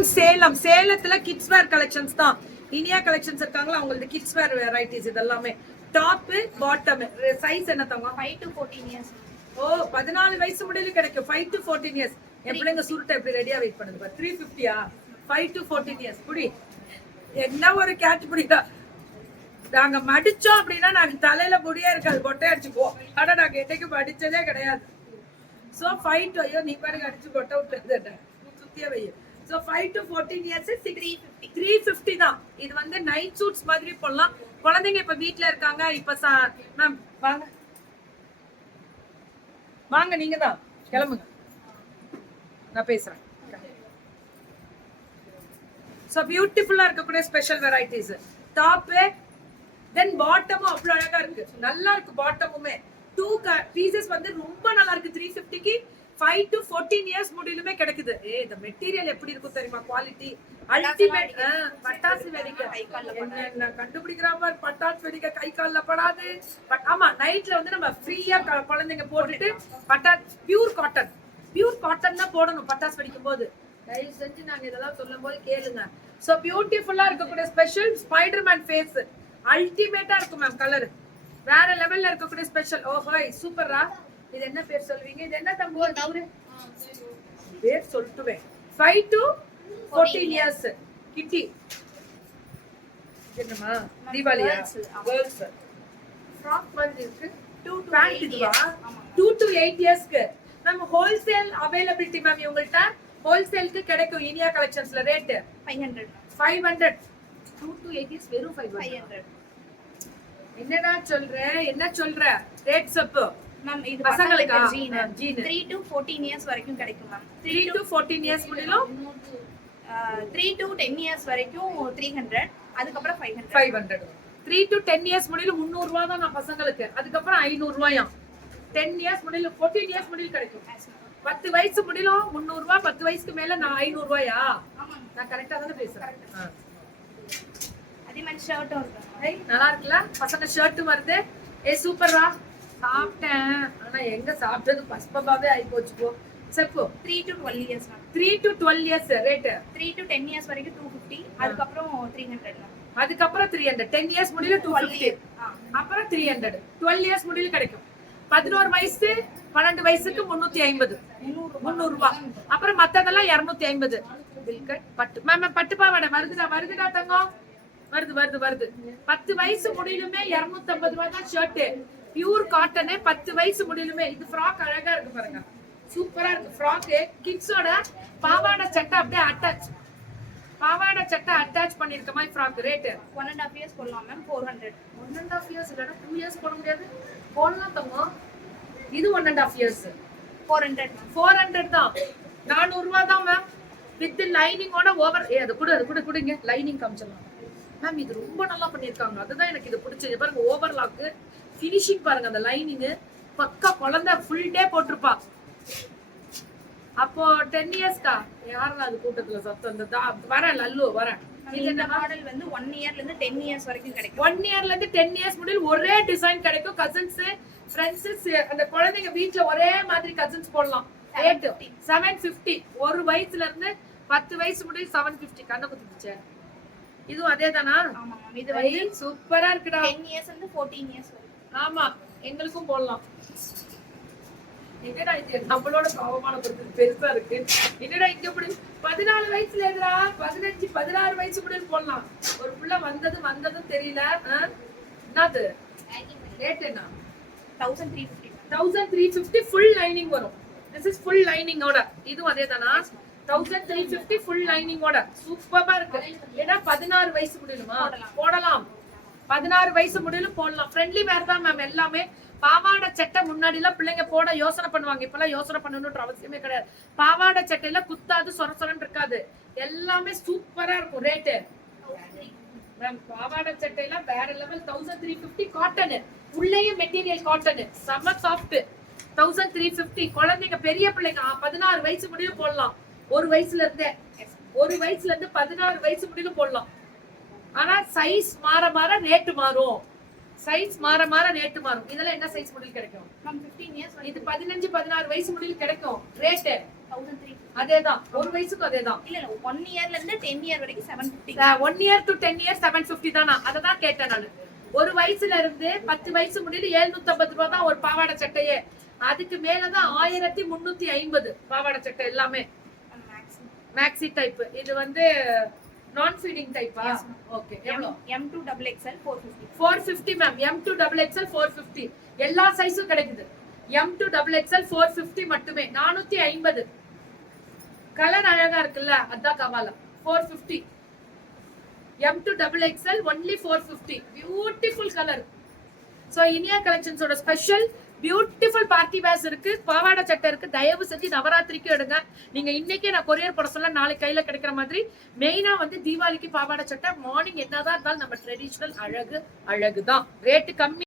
From Salem. சேலத்துல kids வேர் collections தான். Iniya collections இருக்காங்களா, அவங்களுக்கு கிட்ஸ் வேர் வெரைட்டிஸ் இதெல்லாமே. டாப் பாட்டம் சைஸ் என்ன தங்க? 5 to 14 இயர்ஸ். ஓ 14 வயசு முடியல கிடைக்கும். 5 to 14 இயர்ஸ். என் பிள்ளைங்க சுருட்டை எப்படி ரெடியா வெயிட் பண்ணுது பாரு. 350யா? 5 to 14 இயர்ஸ். புடி என்ன ஒரு கேட்ச் புடிடா. நாங்க மடிச்சோம் அப்படின்னா நாங்க தலையில முடியா இருக்காது, கொட்டை அடிச்சுப்போம். ஆனா நாங்க என்னைக்கு மடிச்சதே கிடையாது. சோ 5 to ஐயோ நீ பாருங்க அடிச்சு கொட்டை விட்டுறது சுத்திய வை. சோ 5 to 14 இயர்ஸ் 350 தான். இது வந்து நைட் சூட்ஸ் மாதிரி போடலாம். குழந்தைங்க இப்ப வீட்ல இருக்காங்க. இப்ப மேம் வாங்க வாங்க, நீங்க தான் கிளம்புங்க, நான் பேசுறேன். சோ பியூட்டிஃபுல்லா இருக்கக்கூடிய ஸ்பெஷல் வெரைட்டிஸ். டாப் தென் பாட்டமும் அவ்வளவு அழகா இருக்கு, நல்லா இருக்கு. பாட்டமுமே 2 பீசஸ் வந்து ரொம்ப நல்லா இருக்கு. 350க்கு 5 to 14 இயர்ஸ் முடியலுமே கிடைக்குது. இந்த மெட்டீரியல் எப்படி இருக்கும் தெரியுமா? Quality ultimate. பட்டாசு வெடிக்க என்ன கண்டுபிடிக்கிறாம, பட்டாசு வெடிக்க கை கால்ல படாது. பட் ஆமா, நைட்ல வந்து நம்ம ஃப்ரீயா குழந்தைங்க போட்டுட்டு பட்டாசு பியூர் காட்டன் தான் போடணும் பட்டாசு வெடிக்கும் போது. தயவு செஞ்சு நாங்க இதெல்லாம் சொல்லும் போது கேளுங்க. சோ பியூட்டிஃபுல்லா இருக்கக்கூடிய ஸ்பெஷல் ஸ்பைடர்மேன் ஃபேஸ் அல்டிமேட்டா இருக்கும் மேம். கலர் வேற லெவல்ல இருக்கக்கூடிய ஸ்பெஷல். ஓஹோய் சூப்பரா. இது என்ன பேர் சொல்வீங்க? இது என்ன தம்பு நவுரு பேர் சொல்லிட்டுவேன். 5 to 14 இயர்ஸ் கிட்டி. என்னமா தீபாவளியா? கேர்ள்ஸ் ஃப்ராக் மாதிரி இருக்கு. 2 to 8 இதுவா? 2 to 8 இயர்ஸ்க்கு நம்ம ஹோல்சேல் அவைலபிலிட்டி மேம். இவங்கள்ட்ட ஹோல்சேலுக்கு கிடைக்கும். இனியா கலெக்ஷன்ஸ்ல ரேட் 500. 2 to 8 இயர்ஸ் வெறும் 500. என்னடா என்ன சொல்ற ரேட்ஸ் அப்போ மேம்? இது பசங்களுக்கு ஜீன் 3 to 14 இயர்ஸ் வரைக்கும் கிடைக்கும் மேம். 3 to 14 இயர்ஸ் முடியலும் 3 to 10 இயர்ஸ் வரைக்கும் 300, அதுக்கு அப்புறம் 500. 3 to 10 இயர்ஸ் முடியலும் 300 ரூபாய் தான் நான் பசங்களுக்கு. அதுக்கு அப்புறம் 500 ரூபாயா. 10 இயர்ஸ் முடியலும் 14 இயர்ஸ் முடியல கிடைக்கும். 10 வயசு முடியலும் 300 ரூபாய். 10 வயசுக்கு மேல நான் 500 ரூபாயா? நான் கரெக்ட்டா தான பேசுறேன். அதே மாதிரி ஷர்ட்டும் இருக்கு. நல்லா இருக்குல பசங்க ஷர்ட் வருது. சூப்பர்ரா. சாப்பிட்டேன், ஆனா எங்க சாப்பிட்டது பஸ்பபாவே ஆயி போச்சு போ. செப்பு 3 to 12 years ma'am. 3 to 12 years rate. 3 to 10 years வரைக்கும் 250, அதுக்கு அப்புறம் 300 மேம். அதுக்கு அப்புறம் 300. 10 இயர்ஸ் முடியல 250, அப்புறம் 300. 12 இயர்ஸ் முடியல கிடைக்கும். 11 வயசு 12 வயசுக்கு 350 ரூபாய். அப்புறம் மத்ததெல்லாம் 250. பில் கட் பட்டு மேம். பட்டு பாவாடை வருதுடா தங்கம். வருது. 10 வயசு முடியலுமே 250 ரூபாய் தான் ஷர்ட். Pure cotton. 10 வயசு முடியலுமே. இது ஃப்ராக் அழகா இருக்கு பாருங்க, சூப்பரா இருக்கு ஃப்ராக். கிட்ஸோட பாவாடை சட்டை அப்படியே அட்டாச். பாவாடை சட்டை அட்டாச் பண்ணிருக்க மாதிரி ஃப்ராக். ரேட் 1.5 இயர்ஸ் போடலாம் மேம். 400. 1.5 இயர்ஸ் இல்லனா 2 இயர்ஸ் போட முடியாது. போடலாம் தங்கம். இது 1.5 இயர்ஸ் 400 தான். 400 ரூபாய் தான் மேம். With லைனிங்கோட over. அது குடுங்க லைனிங் காமிச்சலாம் மேம். இது ரொம்ப நல்லா பண்ணிருக்காங்க, அதுதான் எனக்கு இது பிடிச்சது. பாருங்க ஓவர்லாக் ஃபினிஷிங் பாருங்க. அந்த லைனிங் பக்கா. குழந்தை ஃபுல் டே போட்டிருப்பா. அப்போ 10 இயர்ஸ்க்கா யாரெல்லாம் அது கூட்டத்துல சத்தம்? இந்த வரேன் லல்லு வரேன். இந்த மாடல் வந்து 1 இயர்ல இருந்து 10 இயர்ஸ் வரைக்கும் கிடைக்கும். 1 இயர்ல இருந்து 10 இயர்ஸ் முடியல ஒரே டிசைன் கிடைக்கும். கசின்ஸ் ஃப்ரெண்ட்ஸ் அந்த குழந்தைங்க வீட்ல ஒரே மாதிரி கசின்ஸ் போடலாம். ரேட் 750. 1 வயசுல இருந்து 10 வயசு முடியல 750. கண்ணை குத்திச்சு. இதுவும் அதே தானா? ஆமா மேம். இது வந்து சூப்பரா இருக்குடா. 10 இயர்ஸ் இருந்து 14 இயர்ஸ் வரைக்கும். ஆமா, எங்களுக்கும் போடலாம். என்னடா இது நம்மளோட பாவமான பொறுத்து பெருசா இருக்கு. என்னடா இங்க இப்படி 14 வயசுல எதுரா 15 16 வயசு முடியல போடலாம். ஒரு புள்ள வந்ததும் தெரியல. என்னது ரேட்? என்ன 1350. 1350 ஃபுல் லைனிங் வரும். திஸ் இஸ் ஃபுல் லைனிங்கோட. இதுவும் அதே தானா? 1350 ஃபுல் லைனிங்கோட. சூப்பரா இருக்கு. ஏன்னா 16 வயசு முடியலுமா போடலாம். 16 வயசு முடியலும் போடலாம். ஃப்ரெண்ட்லி வேர் தான் மேம் எல்லாமே. பாவாடை சட்டை முன்னாடி எல்லாம் பிள்ளைங்க போட யோசனை பண்ணுவாங்க. இப்பெல்லாம் யோசனை பண்ணணும்ன்ற அவசியமே கிடையாது. பாவாடை சட்டையில குத்தாது, சொரசொரன்னு இருக்காது. எல்லாமே சூப்பரா இருக்கும். ரேட்டு மேம் பாவாடை சட்டையெல்லாம் வேற லெவல். 1350 காட்டன். உள்ளேயே மெட்டீரியல் காட்டன், செம சாஃப்ட். 1350. குழந்தைங்க பெரிய பிள்ளைங்க 16 வயசு முடியும் போடலாம். 1 வயசுல இருந்து 16 வயசு முடியும் போடலாம். ஆனா சைஸ் மாற ரேட் மாறும். சைஸ் மாற ரேட் மாறும். இதெல்லாம் என்ன சைஸ் முடியல கிடைக்கும்? 15 இயர்ஸ். இது 15 16 வயசு முடியல கிடைக்கும். ரேட் 1350. அதேதான், ஒரு வயசுக்கு அதேதான். இல்ல 1 இயர்ல இருந்து 10 இயர் வரைக்கும் 750. 1 இயர் டு 10 இயர் 750 தானா? அததான் கேட்டேன் நானு. ஒரு வயசுல இருந்து 10 வயசு முடியுது 750 ரூபாய் தான் ஒரு பாவாடை சட்டையே. அதுக்கு மேலதான் 1350 பாவாடை சட்டை எல்லாமே. Maxi type. இது வந்து நான் ஃபீடிங் டைப்பா? ஓகே. எவ்வளவு? M2 XXL 450. 450 ma'am. M2 XXL 450. எல்லா சைஸும் கிடைக்குது. M2 XXL 450 மட்டுமே. 450. கலர் அழகா இருக்குல்ல, அதான் கவாலா. 450. M2 XXL only 450. Beautiful colour. So Iniya கலெக்ஷன்ஸோட ஸ்பெஷல் பியூட்டிஃபுல் பார்ட்டி வேர்ஸ் இருக்கு, பாவாடை சட்டை இருக்கு. தயவு செஞ்சு நவராத்திரிக்கு எடுங்க. நீங்க இன்னைக்கே நான் கொரியர் போட சொல்ல நாளைக்கு கையில கிடைக்கிற மாதிரி. மெயினா வந்து தீபாவளிக்கு பாவாடை சட்டை. மார்னிங் என்னதான் இருந்தாலும் நம்ம ட்ரெடிஷனல் அழகு அழகுதான். ரேட்டு கம்மி.